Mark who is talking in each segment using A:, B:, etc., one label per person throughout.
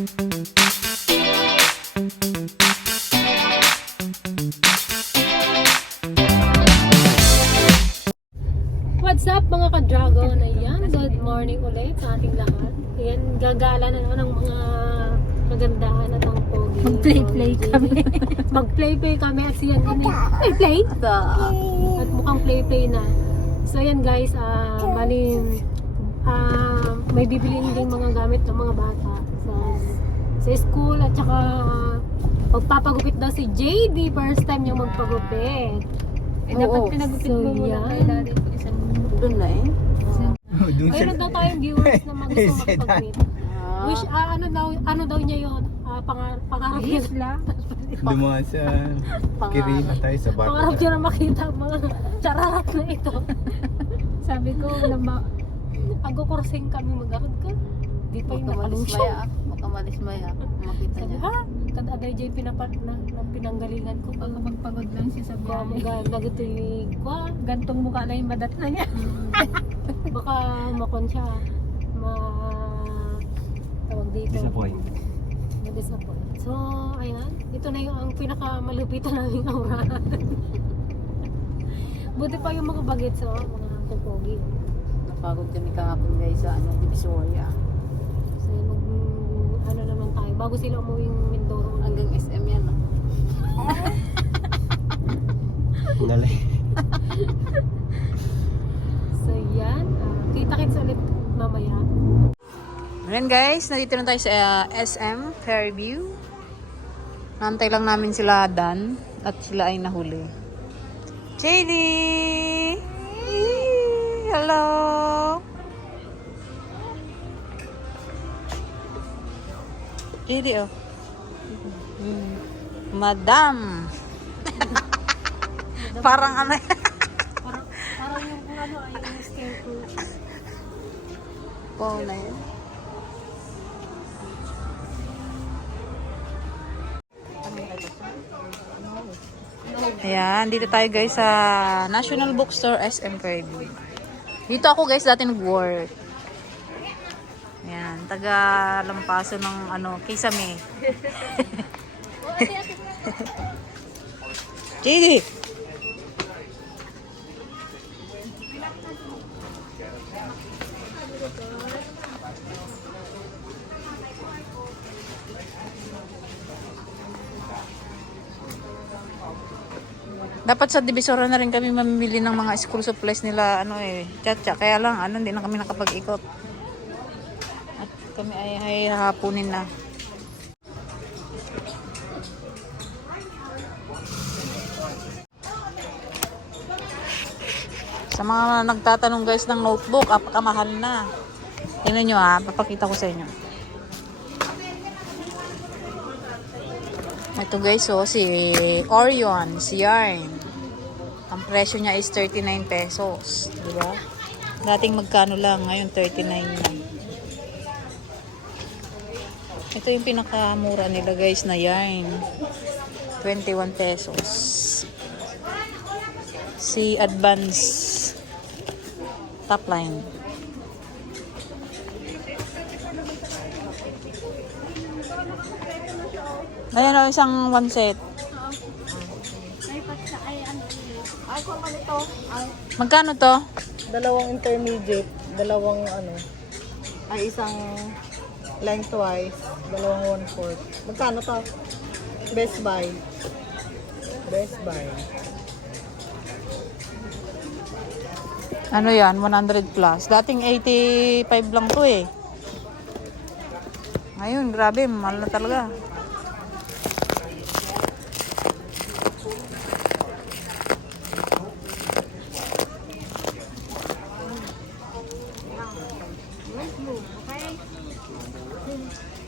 A: What's up mga ka-dragon? Ayan, good morning ulit sa ating lahat. Ayan, gagala na naman ang mga kagandahan at ang pogi.
B: Mag-play-play kami.
A: Mag-play-play kami at siyan kami. Play-play? At mukhang play-play na. So ayan guys, ah bali, ah may bibiliin din mga gamit ng mga bata sa, school at saka ah, magpapagupit daw si JD. First time yung magpagupit.
B: Eh, dapat
A: Oo.
B: pinagupit
A: So,
B: mo muna
A: yan.
B: kay daddy ko isang
C: Doon na eh.
D: Doon
A: Mayroon daw tayong viewers na mag gusto. Wish, ah, ano daw, ano daw niya yun? Ah, pangar pangarap niya.
B: Isla.
D: Dumaan sa Kirima tayo sa
A: Pangarap niya na makita ang mga chararat na ito.
B: Sabi ko na ma
A: Ako kursing kami mag-akad ka. Di pa yung nakalusyo.
C: Makamalismaya. Makamalismaya. Makita
A: Sabi,
C: niya.
A: ha? Kada aday dyan pinapat na, na pinanggalingan ko.
B: baka magpagod lang siya sa biyahe.
A: mga nagito yung kwa.
B: Gantong mukha lang yung badat na niya.
A: Baka makon siya. Ma... Tawag dito.
D: Disappoint.
A: Na-disappoint. So, ayan. Ito na yung ang pinakamalupitan naming aura. Buti pa yung mga bagets, oh. Mga pupogi.
C: Napagod kami kahapon guys sa ano, Divisoria.
A: Ano naman tayo. Bago sila umuwing Mindoro.
C: Hanggang SM yan. ah.
D: Dali.
A: So, yan. Ah, kita-kits ulit mamaya.
E: Ayan guys, nandito na tayo sa uh, SM Fairview. Nantay lang namin sila Dan at sila ay nahuli. JD! Hello! JD oh. Mm. Madam! Parang ano
A: Parang, parang yung kung ano ay yung scarecrow.
E: Wow na yun. Ayan, dito tayo guys sa National Bookstore SM Fairview. Dito ako guys dati nag-work. Taga Lampaso ng ano, Kisame. JD! Dapat sa Divisoria na rin kami mamimili ng mga school supplies nila ano eh, tsa Kaya lang, ano, hindi na kami nakapag-ikot. Kami ay, ay hapunin na. Sa mga nagtatanong guys ng notebook, apakamahal na. Tingnan nyo ha, papakita ko sa inyo. Ito guys, oh, si Orion, si Yarn. Ang presyo niya is 39 pesos. Di ba? Dating magkano lang, ngayon 39 na. Ito yung pinakamura nila guys na yarn. 21 pesos. Si Advance top line. Ayan o, isang one set. Magkano to?
F: dalawang intermediate, dalawang ano, ay isang lengthwise, dalawang one-fourth. Magkano to? Best Buy. Best Buy.
E: Ano yan? 100 plus. Dating 85 lang to eh. Ngayon, grabe. Mahal na talaga.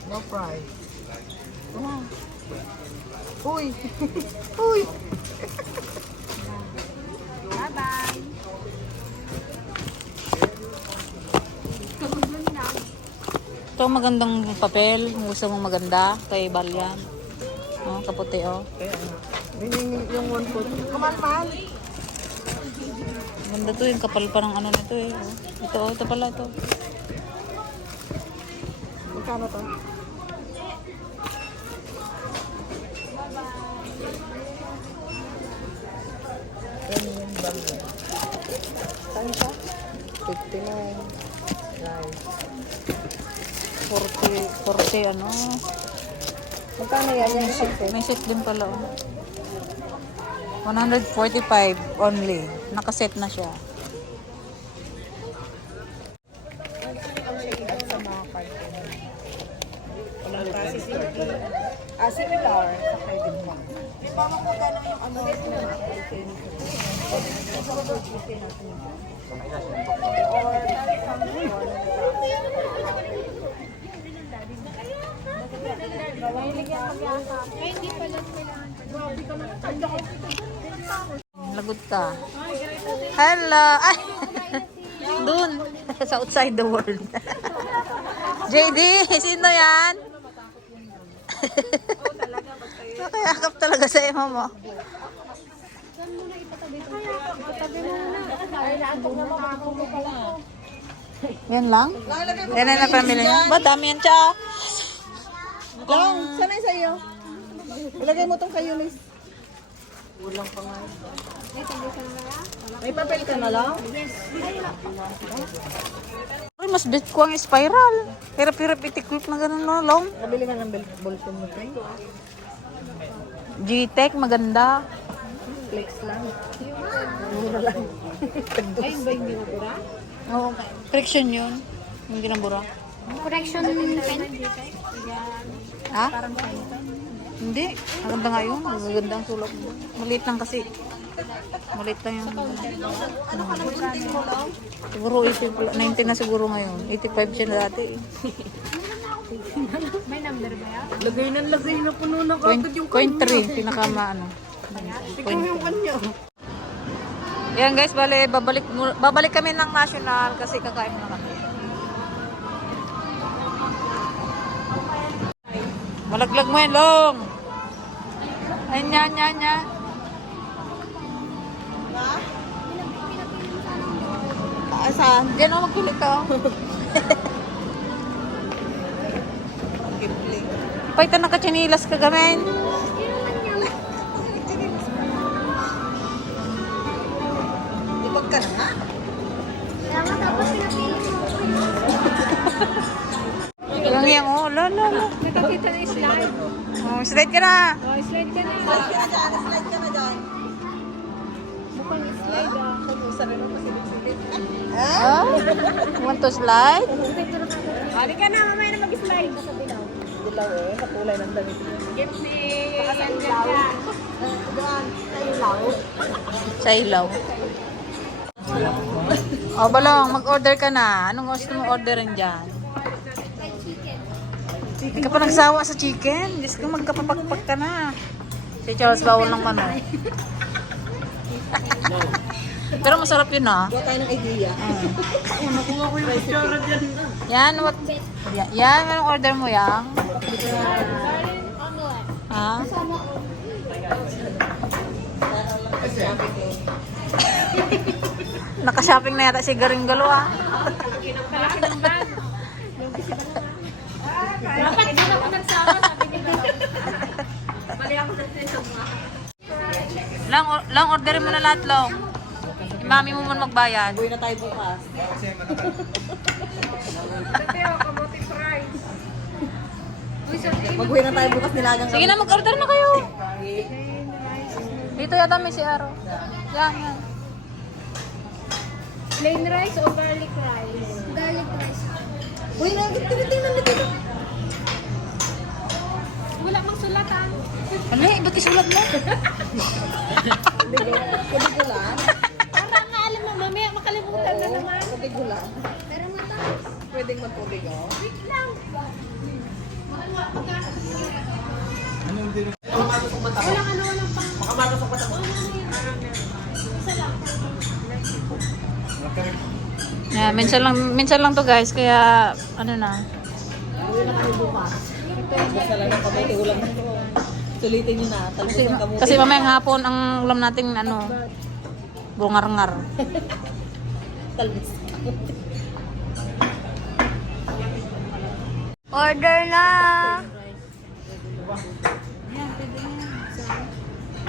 F: No price. Uy! Uy!
E: Ito magandang papel. Gusto mong maganda. Kay Balyan. Oh, kaputi oh.
F: Yung, yung one-fourth. Kumalpal!
E: Ganda to. Yung kapal pa ng ano nito eh. Ito oh, ito pala ito.
F: Magkano to? Saan ka? 59. Right.
E: 40, 40 ano.
F: Magkano yan? Yung set.
E: May set din pala. oh. 145 only. Nakaset na siya.
F: At sa mga carton. Walang processing fee. Ah, similar sa credit mo. Di ba mo kung gano'n yung ano?
E: Lagot ka. Hello! Ay! Dun! sa outside the world. JD! Sino yan? Nakayakap talaga sa emo mo. Yan lang? Yan na na pamilya niya? Ba, dami yan siya.
F: Lang, sanay sa'yo. Ilagay mo tong kay Eunice. Kulang pa nga. May papel ka na lang?
E: Ay, mas bit ko ang spiral. Hirap-hirap itiklip na ganun no, long.
F: Kabili ka ng ballpen mo.
E: G-Tech, maganda.
F: Flex lang. Mura lang.
B: Ay, ba mo pura?
E: Oo, correction yun. Yung ginabura.
A: Correction pen.
E: Ha? Hindi. Maganda nga yun. Maganda ang sulok. Maliit lang kasi. Maliit lang yung... Ano ka lang Siguro 80, pala- 90 na siguro ngayon. 85 siya na dati.
B: May number ba yan?
F: Lagay na lagay na puno ng
E: Point, point 3. Pinakama ano. Point
F: yung kanya.
E: Yan guys, bale, babalik, babalik kami ng national kasi kakain na kami. Malaglag mo yan, Long! Ay, nya, nya, nya.
F: Ah, saan?
E: Diyan ako magkulit ka.
F: Kipling.
E: Paitan na katsinilas ka gamen.
F: Ka na.
E: Oh,
B: slide
E: ka na.
B: Slide ka na
F: dyan. Slide ka na dyan.
B: Mukhang slide ah.
F: Nag-usa rin ako silip-silip.
E: Oh, want to slide?
B: Hali ka na, mamaya na mag-slide.
F: Dilaw eh. Katulay ng damit.
B: Gift ni Yan ka.
F: Doon. Sa ilaw.
E: Sa ilaw. Oh, balong, mag-order ka na. Anong gusto mo orderin dyan? Hindi ka pa nagsawa sa chicken. Diyos ko, magkapapakpak ka na. Si Charles bawal ng ano. Pero masarap yun ah.
F: Gawa tayo ng idea.
E: Yan, what? Yan, yan anong order mo yang? Ha? Naka-shopping na yata si Garing Galo ah.
B: Dapat din ako nagsama, sabi nila. Bali ako sa
E: Lang, lang orderin mo na lahat, Long. Mami mo man magbayad.
F: Uwi na tayo bukas. Mag-uwi na tayo bukas nilagang
E: Sige na, mag-order na kayo. Dito yata may si Aro. Yan, yan.
B: Plain rice o garlic rice?
A: Garlic rice.
F: Uy, nagtinitingnan na dito.
B: Wala mang sulatan.
E: Ano, ba't isulat mo?
F: Kundi gulan.
B: Para nga alam mo, mamaya makalimutan na naman.
F: Kundi gulan.
A: Pero mataas.
F: Pwedeng magtubig, oh.
B: Wait lang.
D: Anong din?
B: Walang ano, walang pang...
E: Yeah, minsan lang, minsan lang to guys, kaya ano na.
F: Basta lang ng kamay, ulam na to. Sulitin nyo na.
E: Kasi, kasi mamayang hapon ang ulam natin ano, bungar-ngar.
A: Order na!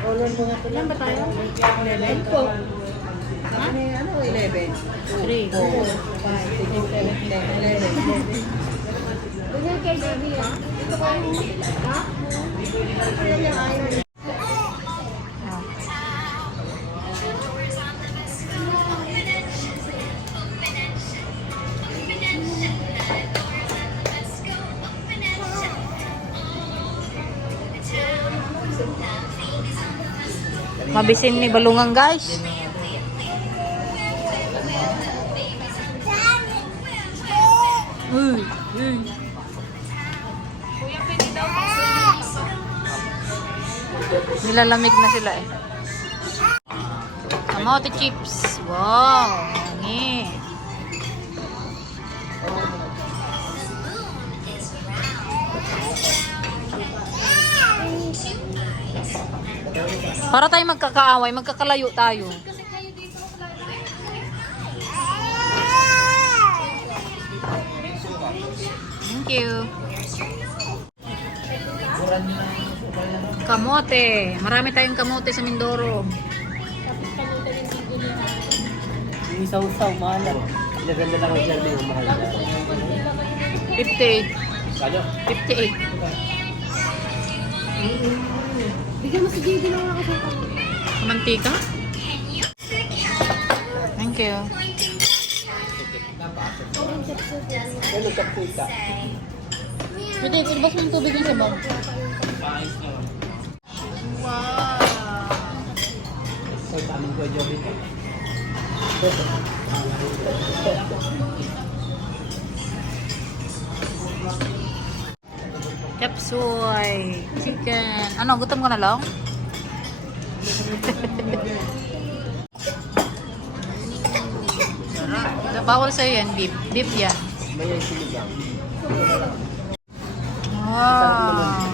F: Ilan ba tayo? 11 po. Ano yung ano? 11? 3, 4, 5, 6, 7, 8, 11.
A: Ganyan kay.
E: Mabisin ni Balungang guys. Uy, uy. Nilalamig na sila eh. Kamote chips. Wow, yangi. Para tayo magkakaaway, magkakalayo tayo. Thank you. Kamote. Marami tayong kamote sa Mindoro.
C: Yung isaw-saw, mahal. Pinaganda lang ang Jeremy, mahal.
E: 58.
C: Kano?
E: 58.
A: Bigyan mo si JD ng mga kasama.
E: Mantika? Thank you.
C: Ano?
E: Pwede, ilabas mo yung tubig yung sabaw.
C: Sa tamang ko, Joby.
E: Kapsoy. Chicken. Ano, gutom ka na lang? Sarap. Bawal sa'yo yan, beef. Beef yan.
C: Sinigang.
E: Wow.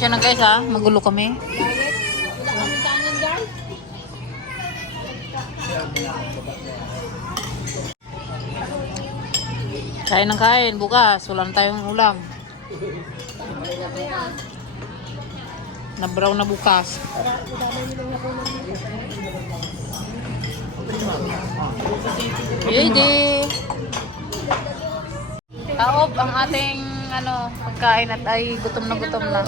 E: Pasensya na guys ha, magulo kami. Kain ng kain, bukas. Wala na tayong ulam. Na-brown na bukas. Pwede. Taob ang ating ano, pagkain at ay gutom na gutom na.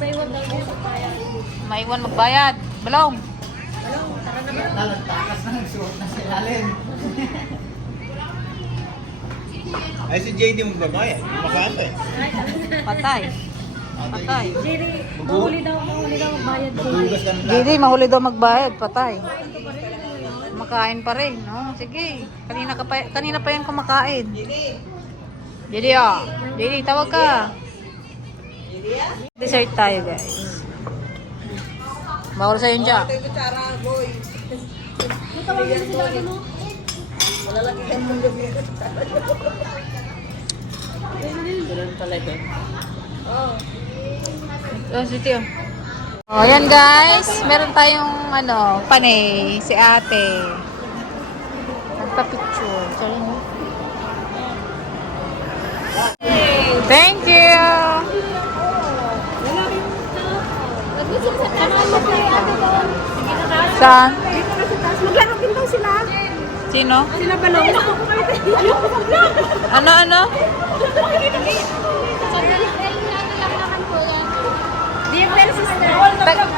A: Sa iwan daw mo sa.
E: Maiwan magbayad. Balong.
D: Ay, si JD magbabayad. Makanta eh.
E: Patay. Patay.
A: JD, mahuli daw, mahuli daw, bayad ko.
D: Maghugas ka ng plato.
E: Didi, mahuli daw magbayad. Patay. Makain pa rin, no? Sige. Kanina, ka pa, kanina pa yan kumakain. Didi, ah. Didi, tawag ka. Dessert tayo, guys. Bawal sa yun dyan. Oh, sige. Oh, ayan guys. Meron tayong ano, panay, si ate. Nagpa-picture. Sorry mo. Thank you. Saan?
A: Maglaro din daw sila.
E: Sino?
A: Sila ba lang?
E: Ano, ano?
F: Parang.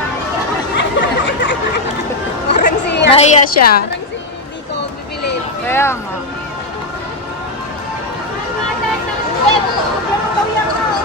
E: Nahiya siya.
F: Hindi ko bibili.
E: Kaya nga.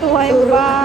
E: talaga sa baba. Natutuwa yung bata.
F: Hindi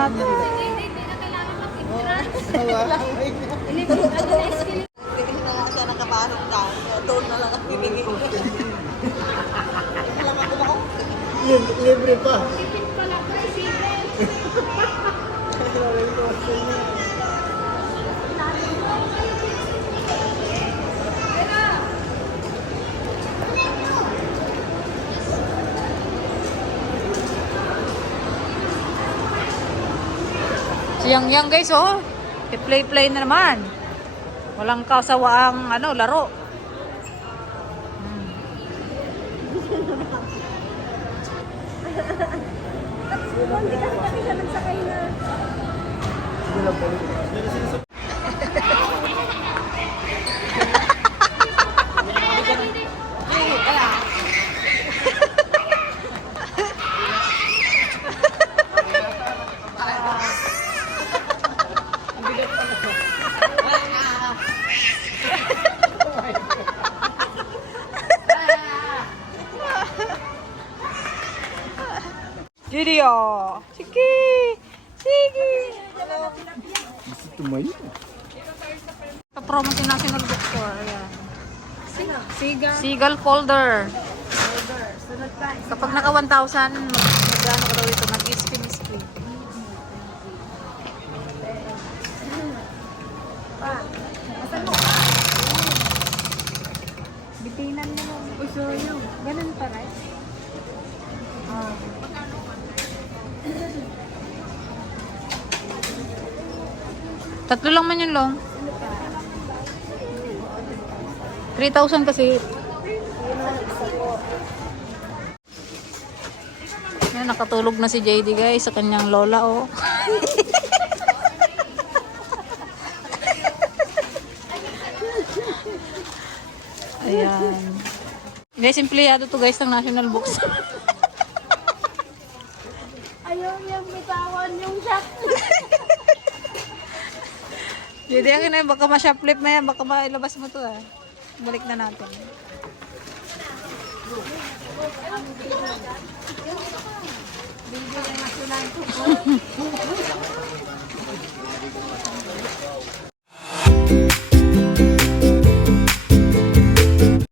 E: So yang guys oh. I-play-play na naman. Walang kasawaang ano, laro. Video. Sige. Sige.
D: Gusto tumayo.
E: Pa-promo si National Bookstore. Ayan. Seagull folder. Kapag naka 1,000, mag- mag-ano ka daw ito, mag-spin-spin.
A: Bitinan mo lang. Uso yun. Ganun pa rin.
E: Tatlo lang man yun, Long. 3,000 kasi. Nakatulog na si JD guys sa kanyang lola, oh. Ayan. Guys, empleyado to guys ng National Books.
A: Ayaw niyang bitawan yung shop.
E: JD, ang ina, baka ma-shoplift na yan. Baka mailabas mo to, ah. Balik na natin. Thank you.